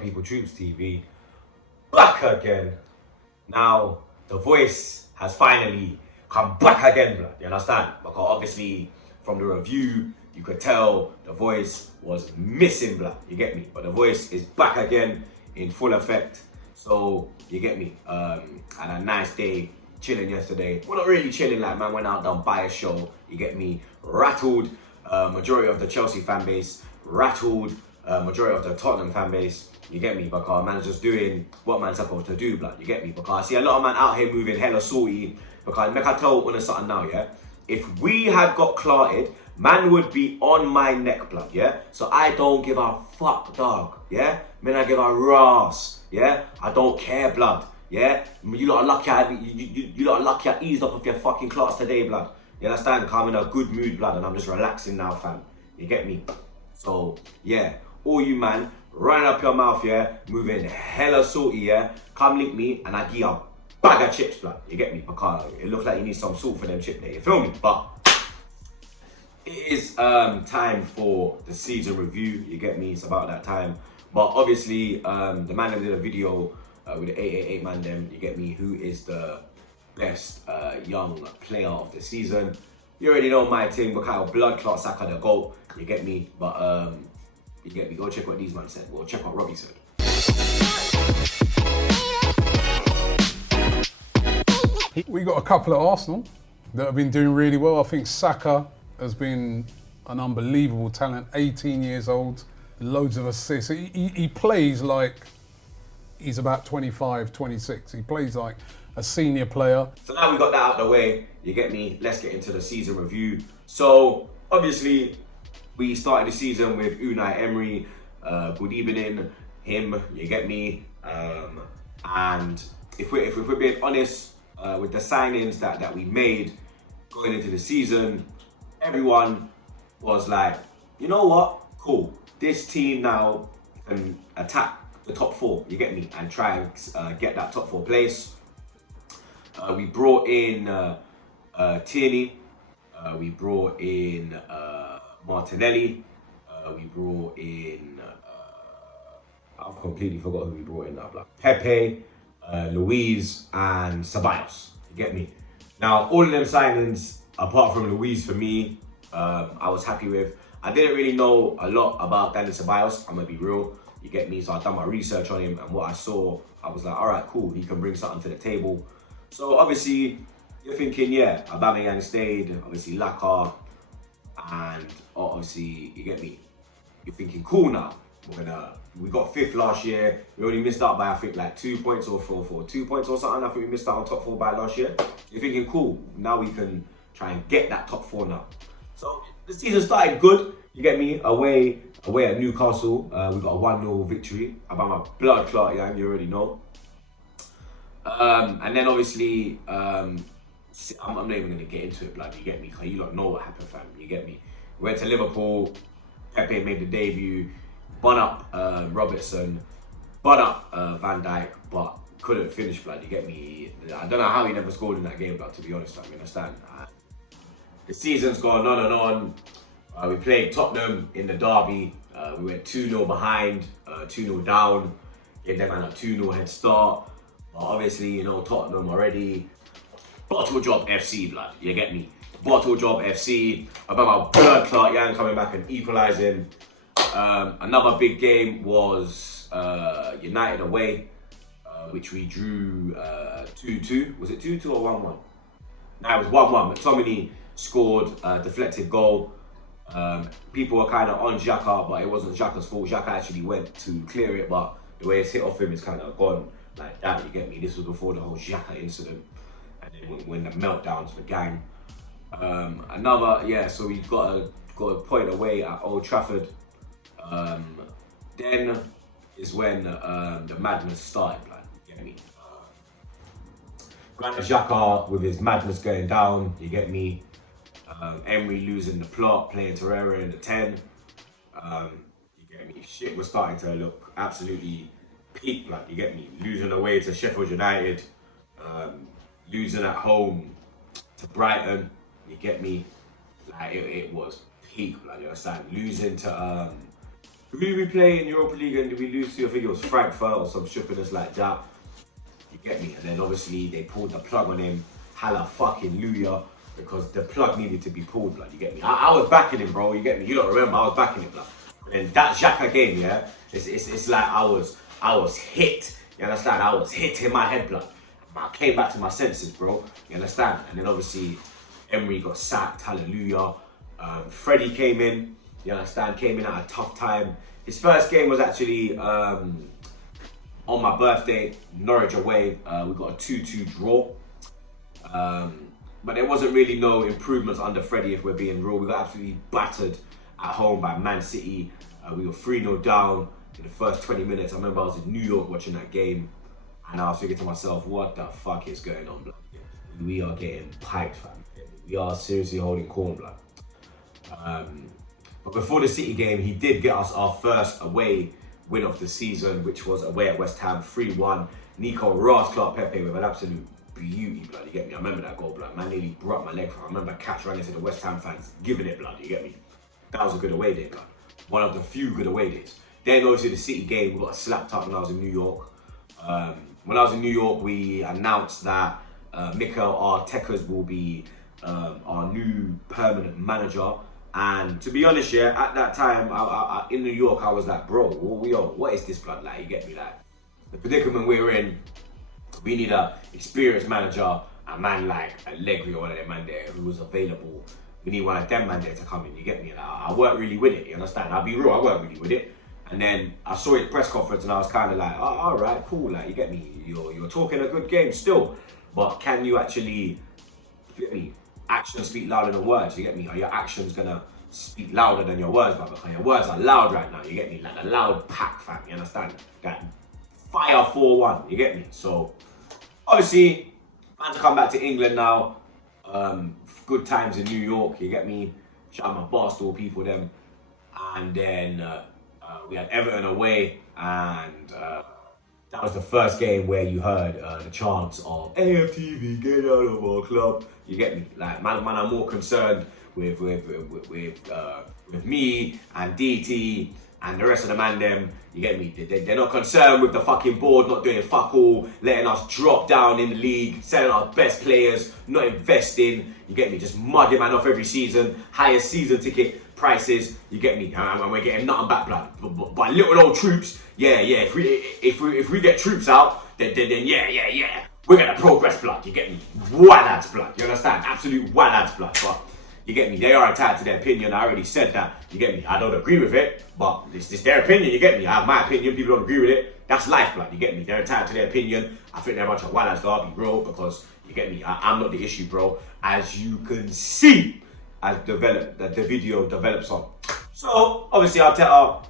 up, people? TroopzTV back again. Now the voice has finally come back again, blood. You understand? Because obviously from the review you could tell the voice was missing, blood. You get me? But the voice is back again in full effect. So you get me? Had a nice day chilling yesterday. Well, not really chilling, like man went out done by a show. You get me? Rattled majority of the Chelsea fan base. Rattled majority of the Tottenham fan base. You get me? Because man's just doing what man's supposed to do, blood. You get me? Because I see a lot of man out here moving hella salty. Because make I tell you something now, yeah? If we had got clarted, man would be on my neck, blood, yeah? So I don't give a fuck, dog, yeah? Man, I give a ras, yeah? I don't care, blood, yeah? You lot are lucky you lot are lucky I eased up of your fucking class today, blood. You understand? I'm in a good mood, blood, and I'm just relaxing now, fam. You get me? So, yeah, all you man, running up your mouth, yeah? Moving hella salty, yeah? Come link me, and I give you a bag of chips, blood. You get me? Because it looks like you need some salt for them chips there, you feel me? But it is time for the season review. You get me? It's about that time. But obviously, the man that did a video with the 888 man them, you get me, who is the best young player of the season. You already know my team, what kind of blood clot Saka the GOAT, you get me? But you get me, go check what these man said. Well, check what Robbie said. We got a couple at Arsenal that have been doing really well. I think Saka has been an unbelievable talent, 18 years old, loads of assists. He plays like he's about 25, 26. He plays like a senior player. So now we got that out of the way, you get me? Let's get into the season review. So obviously we started the season with Unai Emery. Good evening, him, you get me? And if we're being honest, with the signings that we made going into the season, everyone was like, you know what? Cool. This team now can attack the top four, you get me? And try and get that top four place. We brought in Tierney. We brought in Martinelli. We brought in... I've completely forgot who we brought in now. Pepe, Luiz, and Ceballos. You get me? Now, all of them signings, apart from Luiz, for me, I was happy with. I didn't really know a lot about Dani Ceballos, I'm gonna be real. You get me? So I done my research on him, and what I saw, I was like, all right, cool, he can bring something to the table. So obviously, you're thinking, yeah, Aubameyang stayed, obviously Laka, and obviously, you get me? You're thinking, cool now. We got fifth last year. We only missed out by, I think, like 2 points or 2 points or something. I think we missed out on top four by last year. You're thinking, cool, now we can try and get that top four now. So the season started good, you get me? Away at Newcastle, we got a 1-0 victory. About my blood clot, yeah, you already know. And then obviously, I'm not even gonna get into it, blood, you get me? Because you don't know what happened, fam, you get me? We went to Liverpool, Pepe made the debut, bun up Robertson, bun up Van Dijk, but couldn't finish, blood, you get me? I don't know how he never scored in that game, blood, to be honest, I understand. The season's gone on and on. We played Tottenham in the derby. We went 2-0 behind, 2-0 down, gave them a 2-0 head start. But obviously, you know, Tottenham already bottle job FC, blood, you get me? Bottle job FC, about my blood clot, Yang coming back and equalising. Another big game was United away, which we drew 2-2. Was it 2-2 or 1-1? No, it was 1-1. McTominay scored a deflected goal. People were kind of on Xhaka, but it wasn't Xhaka's fault. Xhaka actually went to clear it, but the way it's hit off him is kind of gone like that, you get me? This was before the whole Xhaka incident, and then when the meltdowns began. So we got a point away at Old Trafford. Then is when the madness started, like, you get me? Granit Xhaka with his madness going down, you get me? Emery losing the plot, playing Torreira in the 10. You get me? Shit was starting to look absolutely peak, like, you get me? Losing away to Sheffield United, losing at home to Brighton, you get me? Like, it was peak, like, you understand? Losing to Who did we play in Europa League and did we lose to? I think it was Frankfurt or some stupidness like that. You get me? And then obviously they pulled the plug on him. Halla fucking Luya. Because the plug needed to be pulled, blood. You get me? I was backing him, bro. You get me? You don't remember? I was backing him, blood. And that Xhaka game, yeah, it's like I was hit. You understand? I was hit in my head, blood. I came back to my senses, bro. You understand? And then obviously Emery got sacked. Hallelujah. Freddie came in. You understand? Came in at a tough time. His first game was actually on my birthday, Norwich away. We got a 2-2 draw. But there wasn't really no improvements under Freddie, if we're being real. We got absolutely battered at home by Man City. We were 3-0 down in the first 20 minutes. I remember I was in New York watching that game, and I was thinking to myself, what the fuck is going on, blood? We are getting piped, fam. We are seriously holding corn, blood. But before the City game, he did get us our first away win of the season, which was away at West Ham, 3-1. Nico Clark Pepe with an absolute beauty, blood, you get me? I remember that goal, blood. Man nearly broke my leg from. I remember Catch ran into the West Ham fans giving it, blood, you get me? That was a good away day, blood. One of the few good away days. Then obviously the City game, we got slapped up when I was in New York. When I was in New York, we announced that Mikel Arteta will be our new permanent manager. And to be honest, yeah, at that time, I in New York, I was like, bro, what is this, blood? Like, you get me? Like, the predicament we're in, we need a experienced manager, a man like Allegri or one of them man there who was available. We need one of them man there to come in, you get me? Like, I weren't really with it, you understand? I'll be real, I weren't really with it. And then I saw his press conference and I was kind of like, oh, all right, cool, like, you get me? You're talking a good game still, but can you actually, you get me? Actions speak louder than words, you get me? Are your actions gonna speak louder than your words, man? Because your words are loud right now, you get me? Like a loud pack, fam, you understand? That fire 4-1, you get me? So, obviously, man to come back to England now. Good times in New York, you get me? Shout out my Barstool people, them. And then we had Everton away, and that was the first game where you heard the chants of AFTV, get out of our club. You get me? Like, man, I'm more concerned with me and DT and the rest of the man them. You get me? They're not concerned with the fucking board not doing fuck all, letting us drop down in the league, selling our best players, not investing. You get me? Just mugging man off every season, highest season ticket prices. You get me? And we're getting nothing back, blood. But little old Troopz, yeah. If we get Troopz out, then yeah. We're gonna progress, blood. You get me? Wild lads, blood. You understand? Absolute wild lads, blood. But you get me? They are entitled to their opinion. I already said that. You get me? I don't agree with it, but it's their opinion. You get me? I have my opinion. People don't agree with it. That's life, blood. You get me? They're entitled to their opinion. I think they're a bunch of wild lads, though. I'll be real, because you get me? I'm not the issue, bro. As you can see, as the video develops on. So obviously, Arteta,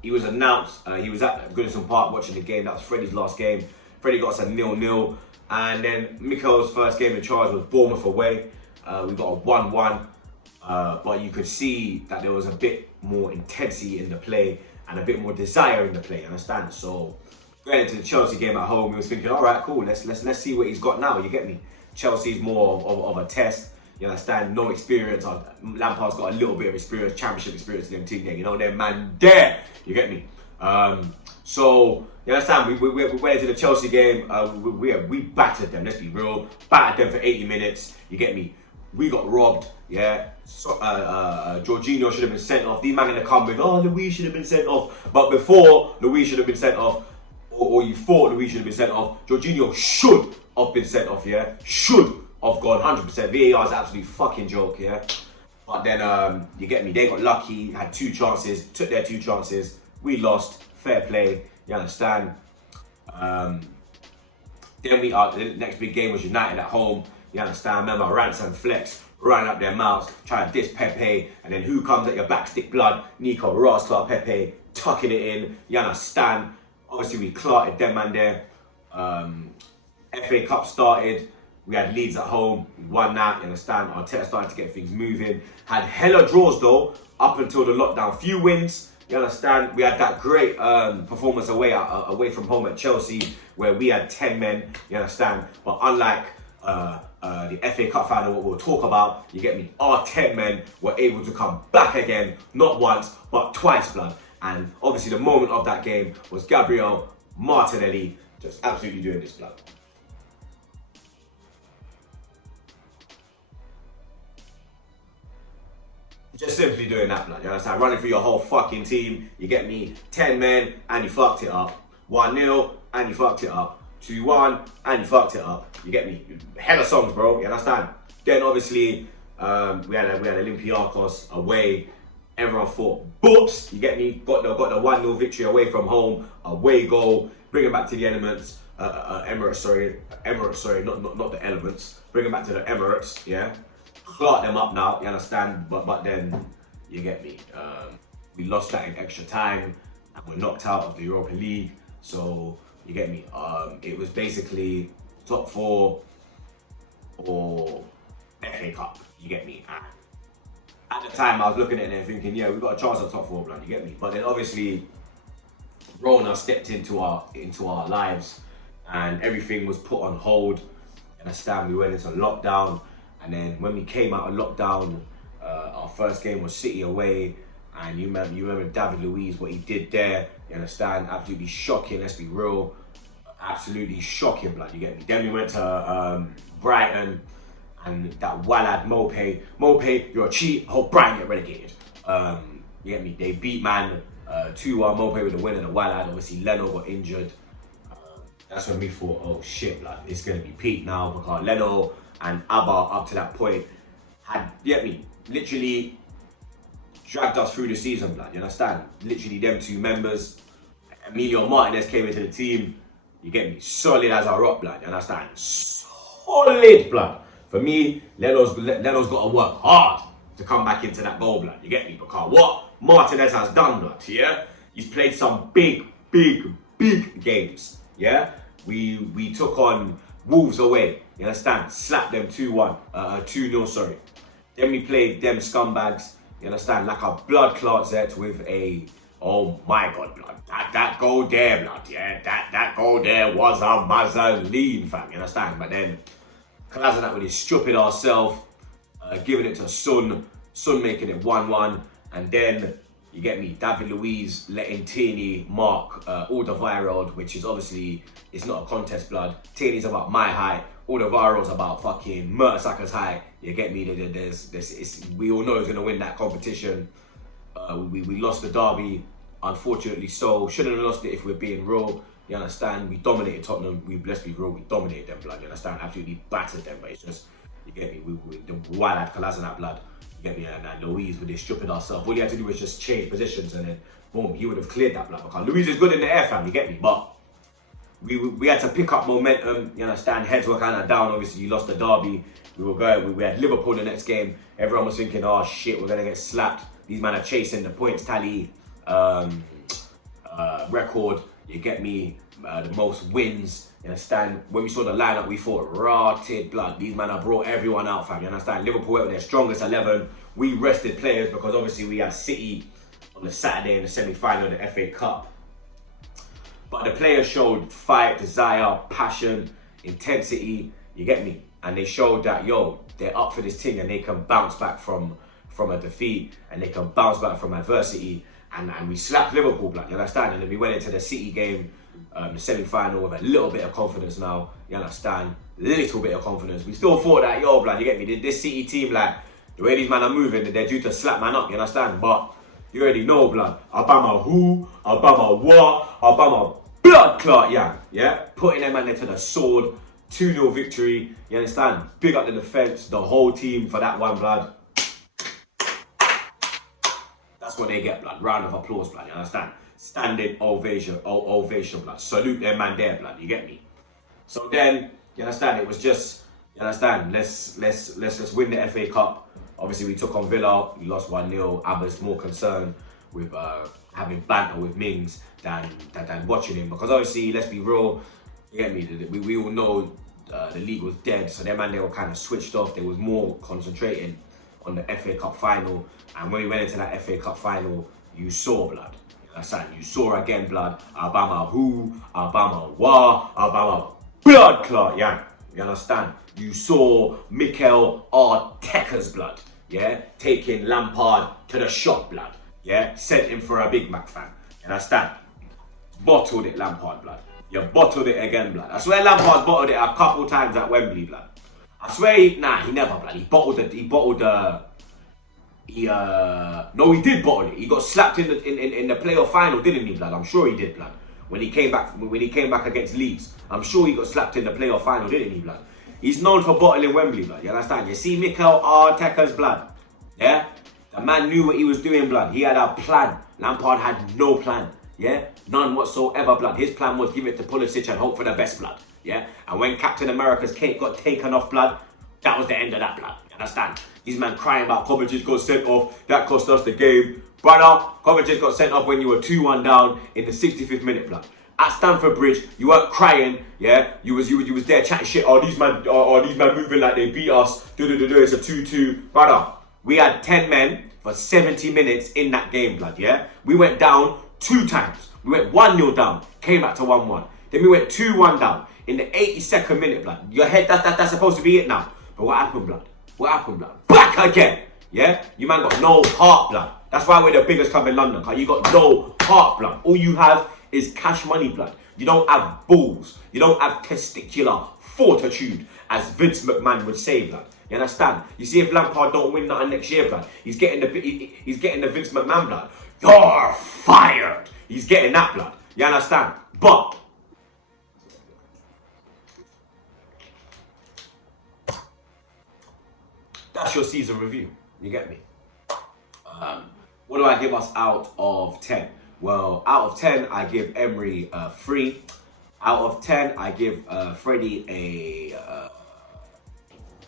he was announced. He was at Goodison Park watching the game. That was Freddie's last game. Freddie got us a 0-0, and then Mikel's first game in charge was Bournemouth away. We got a 1-1, but you could see that there was a bit more intensity in the play and a bit more desire in the play. Understand? So going into the Chelsea game at home, we was thinking, all right, cool. Let's see what he's got now. You get me? Chelsea's more of a test. You understand? No experience. Lampard's got a little bit of experience, championship experience in them team there. You know, they're man there. You get me? So you understand? We went into the Chelsea game. We battered them. Let's be real. Battered them for 80 minutes. You get me? We got robbed. Yeah. So, Jorginho should have been sent off. These man gonna come with, oh, Luis should have been sent off. But before Luis should have been sent off, or you thought Luis should have been sent off, Jorginho should have been sent off. Yeah. Should have gone 100%. VAR is an absolute fucking joke. Yeah. But then you get me? They got lucky. Had 2 chances. Took their 2 chances. We lost. Fair play. You understand? Then the next big game was United at home. You understand? Remember, Rants and Flex running up their mouths, trying to diss Pepe, and then who comes at your back stick blood? Nico Clark Pepe, tucking it in. You understand? Obviously, we clarted them and there. FA Cup started. We had Leeds at home. We won that. You understand? Arteta started to get things moving. Had hella draws though up until the lockdown. Few wins. You understand? We had that great performance away from home at Chelsea where we had 10 men. You understand? But unlike the FA Cup final, what we'll talk about, you get me, our 10 men were able to come back again, not once, but twice, blood. And obviously the moment of that game was Gabriel Martinelli just absolutely doing this, blood. Just simply doing that, blood, you understand? Running through your whole fucking team, you get me, 10 men, and you fucked it up. 1-0, and you fucked it up. 2-1, and you fucked it up. You get me? Hella songs, bro. You understand? Then obviously, we had Olympiacos away. Everyone thought, boops. You get me? Got the 1-0 victory away from home. Away goal. Bring it back to the elements. Emirates, sorry. Not the elements. Bring it back to the Emirates. Yeah. Clock them up now. You understand? But then, you get me? We lost that in extra time, and we're knocked out of the Europa League. So. You get me? It was basically top 4 or FA Cup. You get me? At the time, I was looking at it and thinking, yeah, we've got a chance at top 4, blood. You get me? But then obviously, Rona stepped into our lives, and everything was put on hold. And understand? We went into lockdown, and then when we came out of lockdown, our first game was City away. And you remember David Luiz, what he did there, you understand? Absolutely shocking, let's be real. Absolutely shocking, blood, you get me? Then we went to Brighton, and that Walad Mope. Mope, you're a cheat, I hope Brighton get relegated. You get me? They beat man 2-1, Mope with the win and the Walad. Obviously, Leno got injured. That's when we thought, oh shit, blood, it's going to be peak now, because Leno and Abba, up to that point, had, you get me, literally dragged us through the season, blood, you understand? Literally them two members. Emilio Martinez came into the team, you get me? Solid as a rock, blood, you understand? Solid, blood. For me, Leno's got to work hard to come back into that goal, blood, you get me? Because what Martinez has done, blood, yeah? He's played some big games, yeah? We took on Wolves away, you understand? Slapped them 2-0, sorry. Then we played them scumbags, you understand, like a blood clot set with a, oh my god, blood. That goal there, blood, yeah. That goal there was a mazzoline, fam, you understand? But then, Kolasinac with his stupid ourself, giving it to Son making it 1-1, and then, you get me, David Luiz letting Tierney mark Alderweireld, which is obviously, it's not a contest, blood. Tierney's about my height, Alderweireld's about fucking Mertesacker's height. You get me? We all know who's going to win that competition. We lost the derby, unfortunately so. Shouldn't have lost it if we're being real. You understand? We dominated Tottenham. Let's be real, we dominated them, blood. You understand? Absolutely battered them, but it's just, you get me? The wild had Kolasinac, blood. You get me? And Luiz with his stupid ourselves. All he had to do was just change positions, and then boom, he would have cleared that, blood. Because Luiz is good in the air, fam. You get me? But we had to pick up momentum. You understand? Heads were kind of down. Obviously, you lost the derby. We had Liverpool the next game. Everyone was thinking, oh shit, we're gonna get slapped. These men are chasing the points tally record. You get me? The most wins. You understand? When we saw the lineup, we thought, rotted blood. These men have brought everyone out, fam. You understand? Liverpool went with their strongest 11. We rested players because obviously we had City on the Saturday in the semi-final of the FA Cup. But the players showed fight, desire, passion, intensity. You get me? And they showed that, yo, they're up for this thing and they can bounce back from a defeat and they can bounce back from adversity. And we slapped Liverpool, blood, you understand? And then we went into the City game, the semi-final, with a little bit of confidence now, you understand? Little bit of confidence. We still thought that, yo, blood, you get me? This City team, like, the way these men are moving, they're due to slap man up, you understand? But you already know, blood. Obama who? Obama what? Obama blood clot, yeah? Putting them man into the sword. 2-0 victory, you understand? Big up the defence, the whole team for that one, blood. That's what they get, blood. Round of applause, blood, you understand? Standing ovation, blood. Salute them man there, blood, you get me? So then, you understand, it was just, you understand, let's win the FA Cup. Obviously, we took on Villa, we lost 1-0. Abba's more concerned with having banter with Mings than watching him. Because obviously, let's be real, you get me, we all know the league was dead, so them man, they were kind of switched off. They was more concentrating on the FA Cup final. And when we went into that FA Cup final, you saw, blood. You understand? You saw again, blood. Obama who? Obama what? Obama blood clot, yeah. You understand? You saw Mikel Arteta's blood, yeah? Taking Lampard to the shop, blood, yeah? Sent him for a Big Mac, fam. You understand? Bottled it, Lampard, blood. You bottled it again, blood. I swear Lampard's bottled it a couple times at Wembley, blood. I swear, he never, blood. No, he did bottle it. He got slapped in the playoff final, didn't he, blood? I'm sure he did, blood. When he came back against Leeds, I'm sure he got slapped in the playoff final, didn't he, blood? He's known for bottling Wembley, blood. You understand? You see Mikel Arteta's blood, yeah? The man knew what he was doing, blood. He had a plan. Lampard had no plan, yeah? None whatsoever, blood. His plan was give it to Pulisic and hope for the best, blood, yeah? And when Captain America's cape got taken off, blood, that was the end of that, blood. You understand? These man crying about Kovacic got sent off. That cost us the game. Brother, Kovacic got sent off when you were 2-1 down in the 65th minute, blood. At Stamford Bridge, you weren't crying, yeah? You was there chatting shit. These man moving like they beat us. It's a 2-2. Brother, we had 10 men for 70 minutes in that game, blood, yeah? We went down 2 times. We went 1-0 down, came back to 1-1. Then we went 2-1 down in the 82nd minute, blood. Your head, that's supposed to be it now. But what happened, blood? What happened, blood? Back again, yeah? You man got no heart, blood. That's why we're the biggest club in London, cause you got no heart, blood. All you have is cash money, blood. You don't have balls. You don't have testicular fortitude, as Vince McMahon would say, blood. You understand? You see, if Lampard don't win nothing next year, blood, he's getting the Vince McMahon blood. You're fired. He's getting that, blood. You understand? But that's your season review. You get me? What do I give us out of 10? Well, out of 10, I give Emery a 3. Out of 10, I give Freddie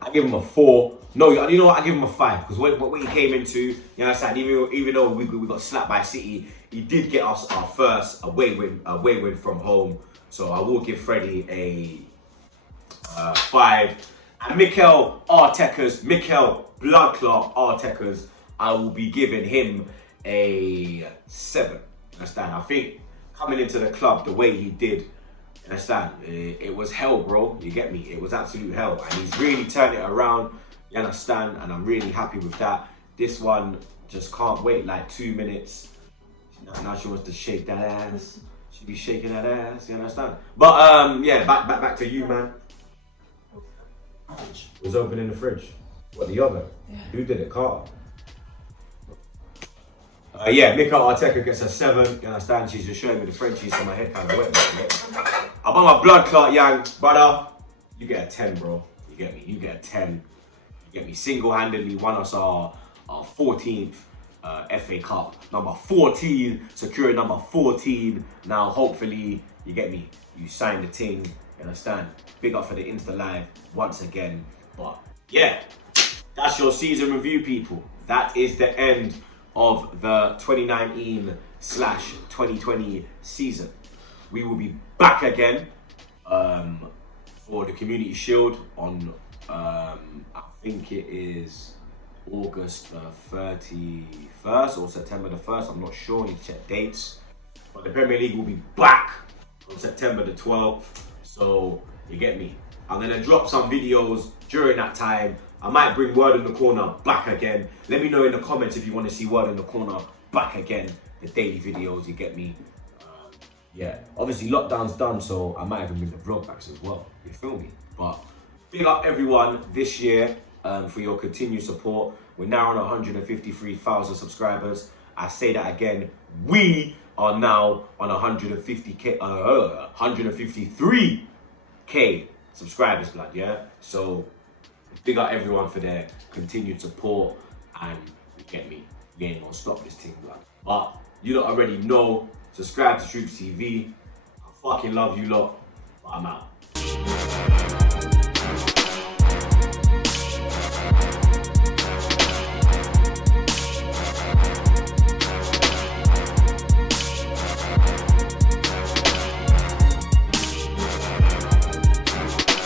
I give him a 4. No, you know what? I give him a 5 because what he came into, you understand? Even though we got slapped by City, he did get us our first away win from home. So I will give Freddie a 5. And Mikel Bloodclot Arteta's, I will be giving him a 7. Understand? I think coming into the club the way he did, understand? It was hell, bro. You get me? It was absolute hell, and he's really turned it around. You understand? And I'm really happy with that. This one just can't wait like 2 minutes. Now she wants to shake that ass. She be shaking that ass. You understand? But yeah, back to you, man. Was open in the fridge. What, the oven? Yeah. Who did it? Carter. Yeah, Mikel Arteta gets a 7. You understand? She's just showing me the Frenchies, so my head kind of wet. I'm on my blood clot, young brother. You get a 10, bro. You get me? You get a 10. You get me? Single-handedly won us our 14th FA Cup. Number 14, securing number 14. Now, hopefully, you get me? You sign the thing. You understand? Big up for the Insta Live once again. But yeah, that's your season review, people. That is the end of the 2019/2020 season. We will be back again for the Community Shield on I think it is August the 31st or September the 1st. I'm not sure. I need to check dates. But the Premier League will be back on September the 12th. So you get me? I'm gonna drop some videos during that time. I might bring Word in the Corner back again. Let me know in the comments if you want to see Word in the Corner back again. The daily videos, you get me? Yeah, obviously lockdown's done, so I might even bring the vlog back as well. You feel me? But big up everyone this year for your continued support. We're now on 153,000 subscribers. I say that again. We are now on 153K subscribers, blood, yeah? So big up everyone for their continued support, and you get me, we ain't gonna stop this thing, blood. But you lot already know, subscribe to TroopzTV. I fucking love you lot, but I'm out.